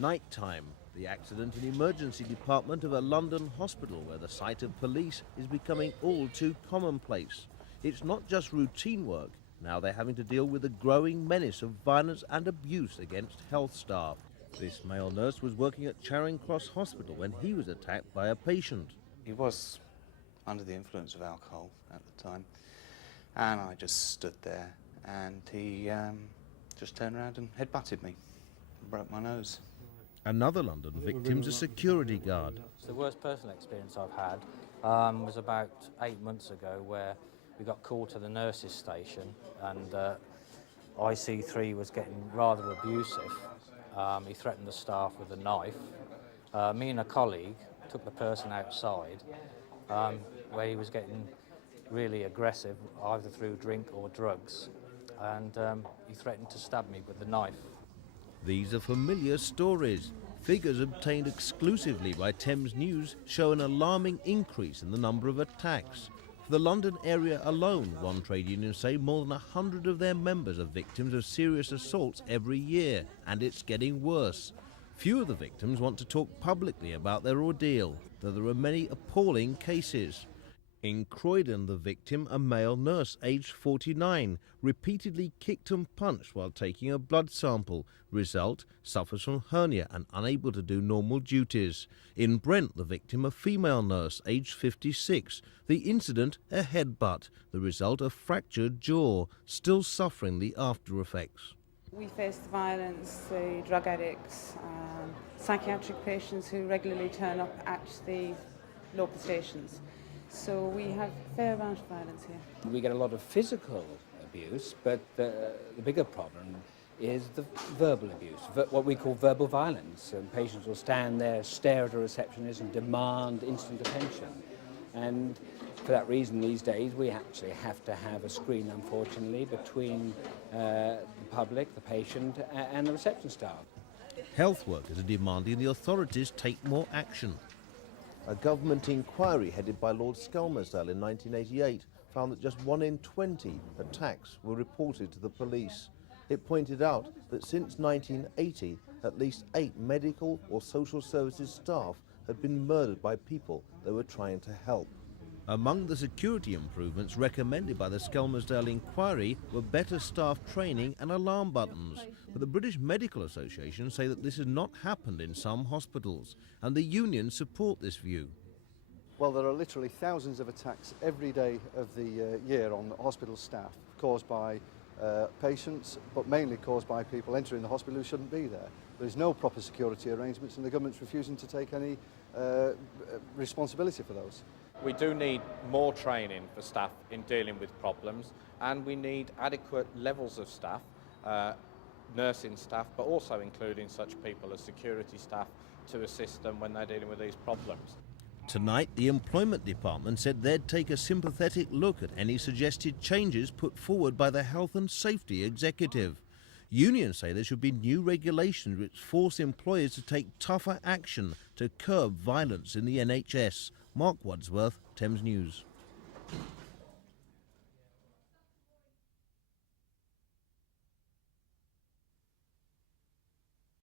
Night time, the accident and emergency department of a London hospital where the sight of police is becoming all too commonplace. It's not just routine work, now they're having to deal with the growing menace of violence and abuse against health staff. This male nurse was working at Charing Cross Hospital when he was attacked by a patient. He was under the influence of alcohol at the time, and I just stood there and he just turned around and headbutted me and broke my nose. Another London victim's a security guard. The worst personal experience I've had was about 8 months ago, where we got called to the nurses' station and IC3 was getting rather abusive. He threatened the staff with a knife. Me and a colleague took the person outside where he was getting really aggressive, either through drink or drugs, and he threatened to stab me with the knife. These are familiar stories. Figures obtained exclusively by Thames News show an alarming increase in the number of attacks. For the London area alone, one trade union say more than 100 of their members are victims of serious assaults every year, and it's getting worse. Few of the victims want to talk publicly about their ordeal, though there are many appalling cases. In Croydon, the victim, a male nurse aged 49, repeatedly kicked and punched while taking a blood sample. Result, suffers from hernia and unable to do normal duties. In Brent, the victim, a female nurse aged 56. The incident, a headbutt. The result, a fractured jaw, still suffering the after effects. We face the violence, the drug addicts, psychiatric patients who regularly turn up at the local stations. So we have a fair amount of violence here. We get a lot of physical abuse, but the bigger problem is the verbal abuse, what we call verbal violence. And patients will stand there, stare at a receptionist and demand instant attention. And for that reason these days we actually have to have a screen, unfortunately, between the public, the patient and the reception staff. Health workers are demanding the authorities take more action. A government inquiry headed by Lord Skelmersdale in 1988 found that just 1 in 20 attacks were reported to the police. It pointed out that since 1980, at least 8 medical or social services staff had been murdered by people they were trying to help. Among the security improvements recommended by the Skelmersdale inquiry were better staff training and alarm buttons. But the British Medical Association say that this has not happened in some hospitals, and the unions support this view. Well, there are literally thousands of attacks every day of the year on hospital staff, caused by patients, but mainly caused by people entering the hospital who shouldn't be there. There is no proper security arrangements, and the government's refusing to take any responsibility for those. We do need more training for staff in dealing with problems, and we need adequate levels of staff, nursing staff, but also including such people as security staff to assist them when they're dealing with these problems. Tonight, the Employment Department said they'd take a sympathetic look at any suggested changes put forward by the Health and Safety Executive. Unions say there should be new regulations which force employers to take tougher action to curb violence in the NHS. Mark Wadsworth, Thames News.